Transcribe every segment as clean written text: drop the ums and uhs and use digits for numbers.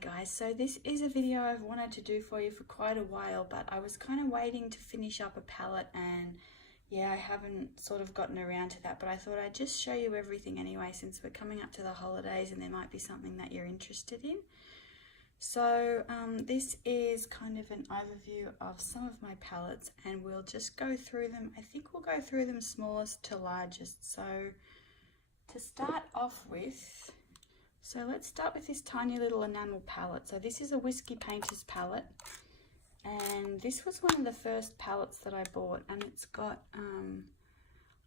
guys, so this is a video I've wanted to do for you for quite a while, but I was kind of waiting to finish up a palette, and yeah, I haven't sort of gotten around to that, but I thought I'd just show you everything anyway, since we're coming up to the holidays and there might be something that you're interested in. So this is kind of an overview of some of my palettes, and we'll just go through them. I think we'll go through them smallest to largest. So to start off with, so let's start with this tiny little enamel palette. So this is a Whiskey Painter's palette, and this was one of the first palettes that I bought, and it's got,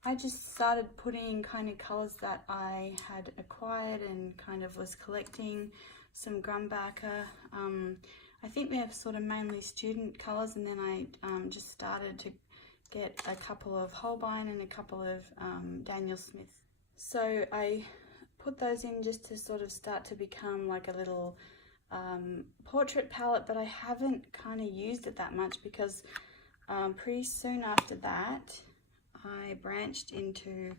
I just started putting kind of colours that I had acquired and kind of was collecting, some Grumbacher. I think they're sort of mainly student colours, and then I just started to get a couple of Holbein and a couple of Daniel Smith. So I put those in just to sort of start to become like a little portrait palette, but I haven't kind of used it that much because pretty soon after that I branched into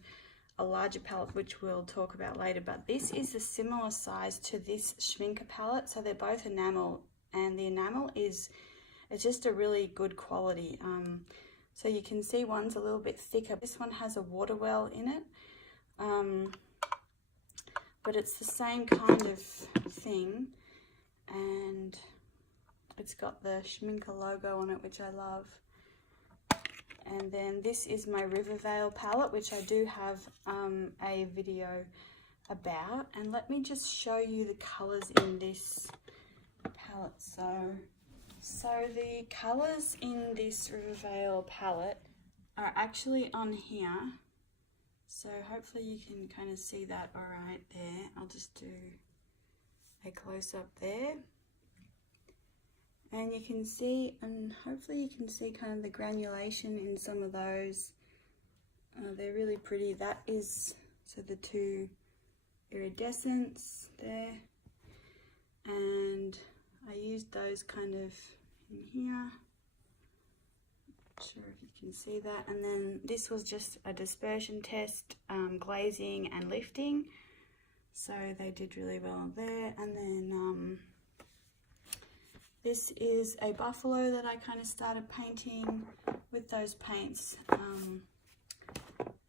a larger palette, which we'll talk about later. But this is a similar size to this Schmincke palette, so they're both enamel, and the enamel it's just a really good quality. So you can see one's a little bit thicker. This one has a water well in it. But it's the same kind of thing, and it's got the Schmincke logo on it, which I love. And then this is my Rivervale palette, which I do have a video about. And let me just show you the colours in this palette. So the colours in this Rivervale palette are actually on here. So hopefully you can kind of see that all right there. I'll just do a close-up there. And you can see, and hopefully you can see kind of the granulation in some of those. They're really pretty. That is, so the two iridescents there. And I used those kind of in here. Not sure if you can see that. And then this was just a dispersion test, glazing and lifting, so they did really well there. And then this is a buffalo that I kind of started painting with those paints,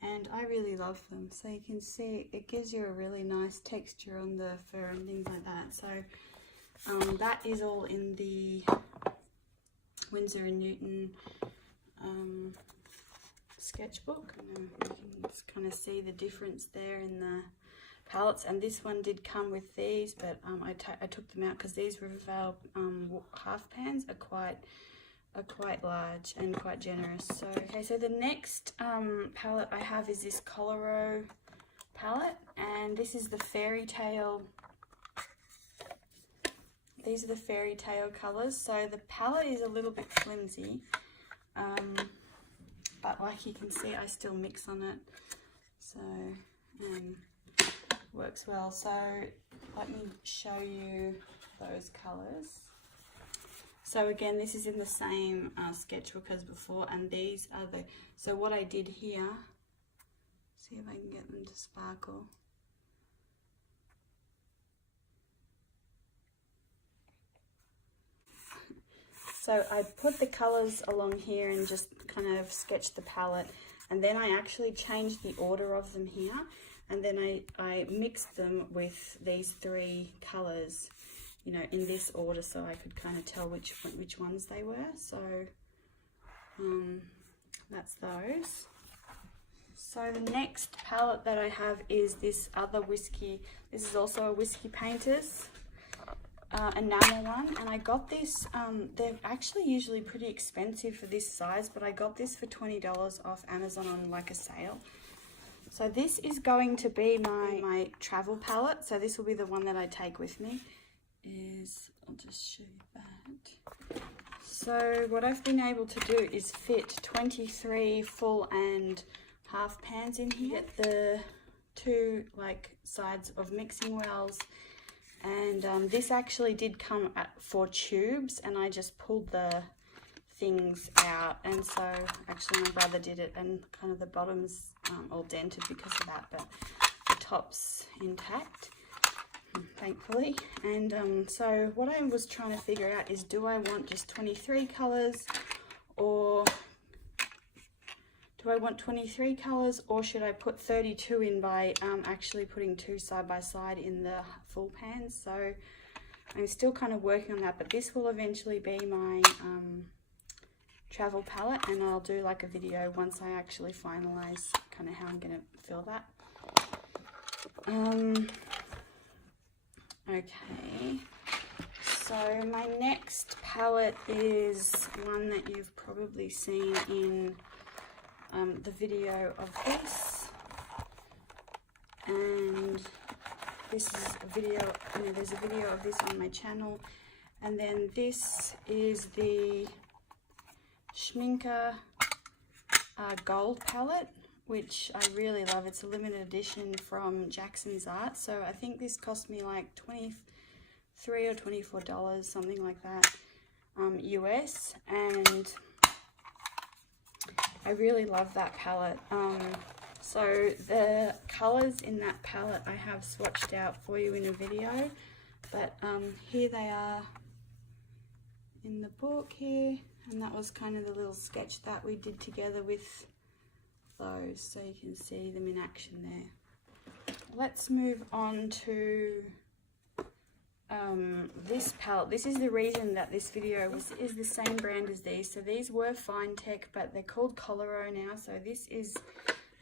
and I really love them. So you can see it gives you a really nice texture on the fur and things like that. So that is all in the Winsor & Newton sketchbook, and you can just kind of see the difference there in the palettes. And this one did come with these, but I took them out because these Rivervale half pans are quite large and quite generous. So okay, so the next palette I have is this Coliro palette, and this is the Fairytale. These are the Fairytale colours. So the palette is a little bit flimsy, but like you can see, I still mix on it, so works well. So let me show you those colours. So again, this is in the same sketchbook as before, and these are the, so what I did here, see if I can get them to sparkle. So I put the colours along here and just kind of sketched the palette, and then I actually changed the order of them here, and then I mixed them with these three colours, you know, in this order, so I could kind of tell which ones they were. So that's those. So the next palette that I have is this other whiskey. This is also a Whiskey Painter's enamel one, and I got this, they're actually usually pretty expensive for this size, but I got this for $20 off Amazon on like a sale. So this is going to be my travel palette, so this will be the one that I take with me. I'll just show you that. So what I've been able to do is fit 23 full and half pans in here. Get the two like sides of mixing wells. And this actually did come for tubes, and I just pulled the things out, and so actually my brother did it, and kind of the bottom's all dented because of that, but the top's intact. thankfully. And so what I was trying to figure out is, do I want just 23 colors, or do I want 23 colors, or should I put 32 in by actually putting 2 side by side in the full pans? So I'm still kind of working on that, but this will eventually be my travel palette, and I'll do like a video once I actually finalize kind of how I'm going to fill that. Okay, so my next palette is one that you've probably seen in the video of this, and this is a video, there's a video of this on my channel, and then this is the Schmincke Gold palette, which I really love. It's a limited edition from Jackson's Art, so I think this cost me like $23 or $24, something like that, US, and I really love that palette. So the colors in that palette I have swatched out for you in a video, but here they are in the book here, and that was kind of the little sketch that we did together with those, so you can see them in action there. Let's move on to this palette. This is the reason that this video is the same brand as these. So these were Fine Tech, but they're called Coliro now. So this is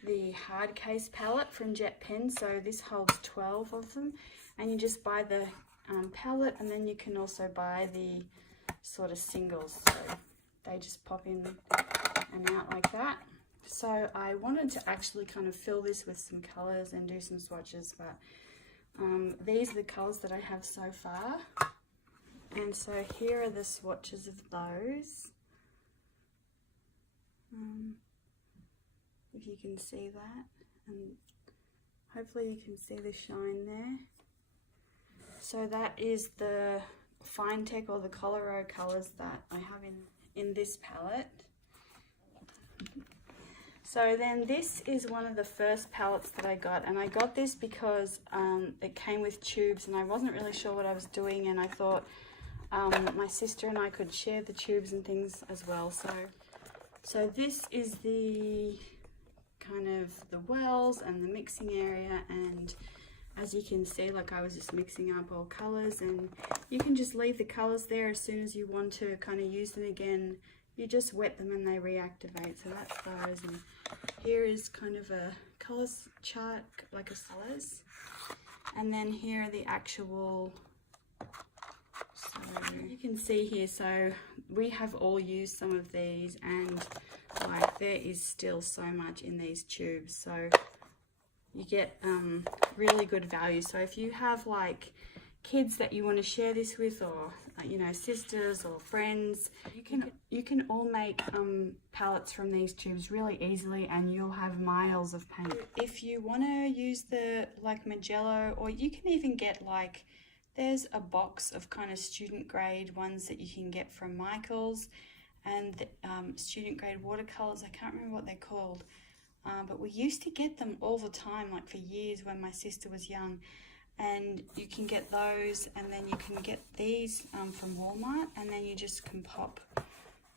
the Hardcase palette from Jet Pen. So this holds 12 of them, and you just buy the palette, and then you can also buy the sort of singles. So they just pop in and out like that. So I wanted to actually kind of fill this with some colors and do some swatches, but these are the colors that I have so far. And so here are the swatches of those. If you can see that, and hopefully you can see the shine there. So that is the Fine Tech or the Coliro colors that I have in this palette. So then this is one of the first palettes that I got, and I got this because it came with tubes, and I wasn't really sure what I was doing, and I thought my sister and I could share the tubes and things as well. So this is the kind of the wells and the mixing area, and as you can see, like I was just mixing up all colors, and you can just leave the colors there. As soon as you want to kind of use them again, you just wet them and they reactivate. So that's those, and here is kind of a colors chart, like a size, and then here are the actual, so you can see here, so we have all used some of these, and like there is still so much in these tubes, so you get really good value. So if you have like kids that you want to share this with, or you know, sisters or friends, you can all make palettes from these tubes really easily, and you'll have miles of paint. If you want to use the like Majella, or you can even get like, there's a box of kind of student grade ones that you can get from Michael's, and student grade watercolors. I can't remember what they're called, but we used to get them all the time, like for years when my sister was young. And you can get those, and then you can get these from Walmart, and then you just can pop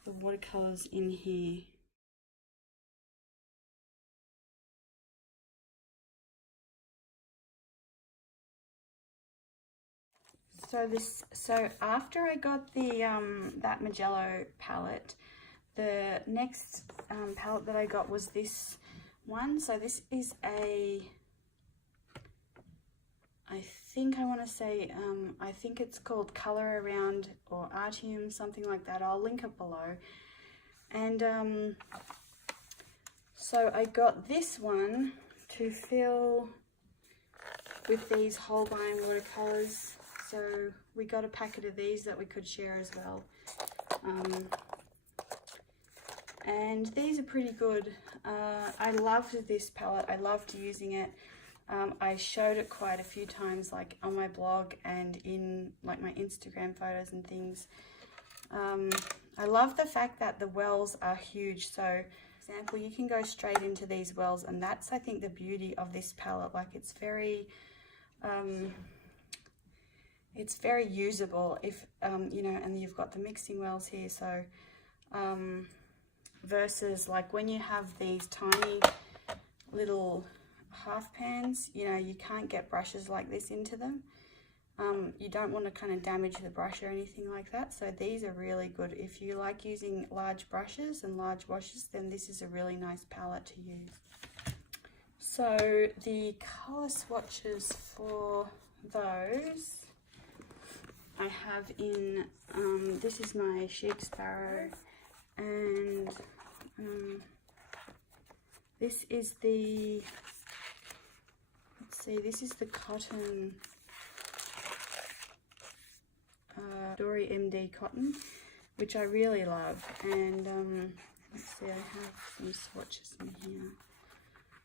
the watercolors in here. So after I got the that Majella palette, the next palette that I got was this one. So this is a, I think it's called Color Around or Artium, something like that. I'll link it below. And so I got this one to fill with these Holbein watercolors. So we got a packet of these that we could share as well. And these are pretty good. I loved this palette. I loved using it. I showed it quite a few times, like on my blog and in like my Instagram photos and things. I love the fact that the wells are huge. So for example, you can go straight into these wells, and that's, I think, the beauty of this palette. Like, it's very it's very usable if, you know, and you've got the mixing wells here. So versus like when you have these tiny little half pans, you know, you can't get brushes like this into them. You don't want to kind of damage the brush or anything like that. So these are really good. If you like using large brushes and large washes, then this is a really nice palette to use. So the color swatches for those I have in, this is my Sheep Sparrow, and this is the, let's see, this is the Cotton, Dory MD Cotton, which I really love. And let's see, I have some swatches in here.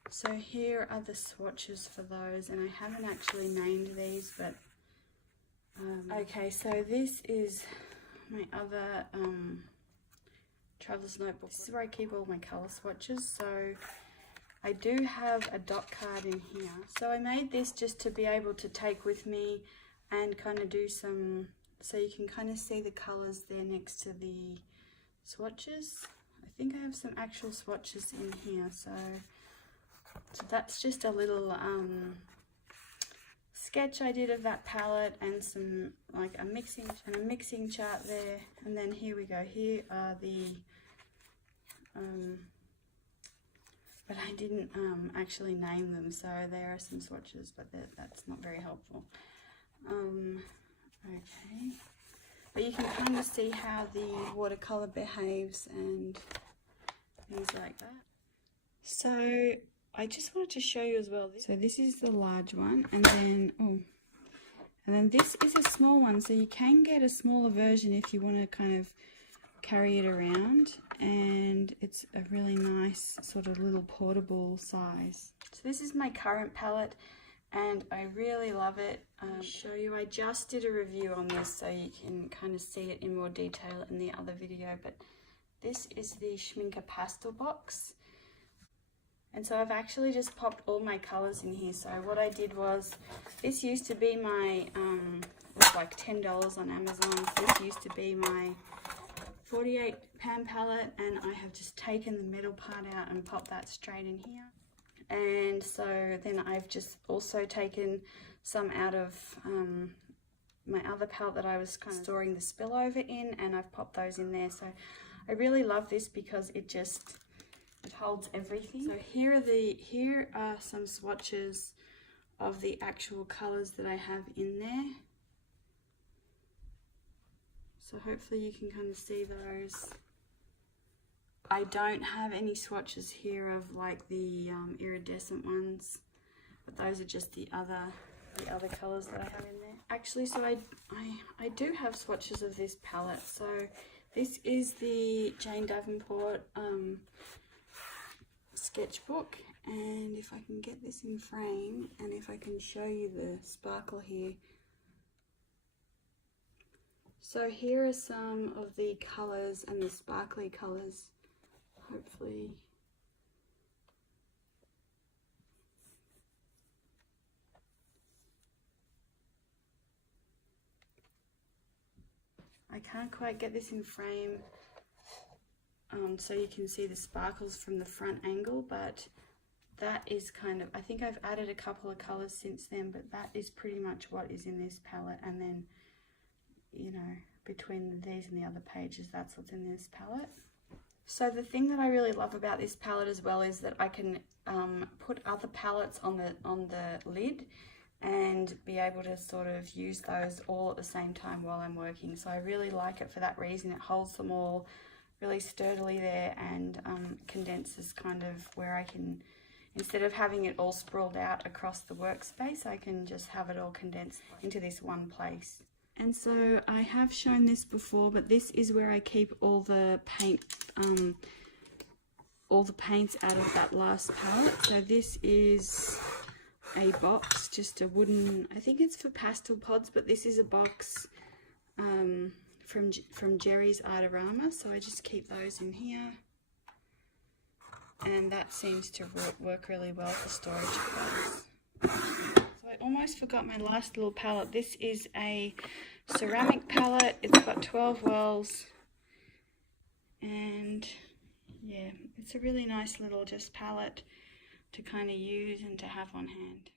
So here are the swatches for those, and I haven't actually named these, but okay, so this is my other traveler's notebook. This is where I keep all my color swatches. So I do have a dot card in here. So I made this just to be able to take with me and kind of do some, so you can kind of see the colors there next to the swatches. I think I have some actual swatches in here. So that's just a little sketch I did of that palette, and some like a mixing chart there. And then here we go. Here are the but I didn't actually name them, so there are some swatches, but that's not very helpful. Okay, but you can kind of see how the watercolor behaves and things like that. So I just wanted to show you as well. So this is the large one, and then this is a small one. So you can get a smaller version if you want to kind of carry it around, and it's a really nice sort of little portable size. So this is my current palette, and I really love it. I'll show you. I just did a review on this, so you can kind of see it in more detail in the other video. But this is the Schmincke Pastel box. And so I've actually just popped all my colours in here. So what I did was, this used to be my, it was like $10 on Amazon. This used to be my 48 pan palette, and I have just taken the metal part out and popped that straight in here. And so then I've just also taken some out of my other palette that I was kind of storing the spillover in, and I've popped those in there. So I really love this because it holds everything. So here are some swatches of the actual colors that I have in there. So hopefully you can kind of see those. I don't have any swatches here of like the iridescent ones, but those are just the other colors that I have in there. Actually, so I do have swatches of this palette. So this is the Jane Davenport sketchbook, and if I can get this in frame, and if I can show you the sparkle here. So here are some of the colors and the sparkly colors, hopefully. I can't quite get this in frame so you can see the sparkles from the front angle, but that is kind of, I think I've added a couple of colors since then, but that is pretty much what is in this palette. And then, you know, between these and the other pages, that's what's in this palette. So the thing that I really love about this palette as well is that I can put other palettes on the lid and be able to sort of use those all at the same time while I'm working. So I really like it for that reason. It holds them all really sturdily there, and condenses kind of where I can, instead of having it all sprawled out across the workspace, I can just have it all condensed into this one place. And so I have shown this before, but this is where I keep all the paints out of that last palette. So this is a box, just a wooden, I think it's for pastel pods, but this is a box from Jerry's Artarama. So I just keep those in here, and that seems to work really well for storage of those. So I almost forgot my last little palette. This is a ceramic palette. It's got 12 wells, and yeah, it's a really nice little just palette to kind of use and to have on hand.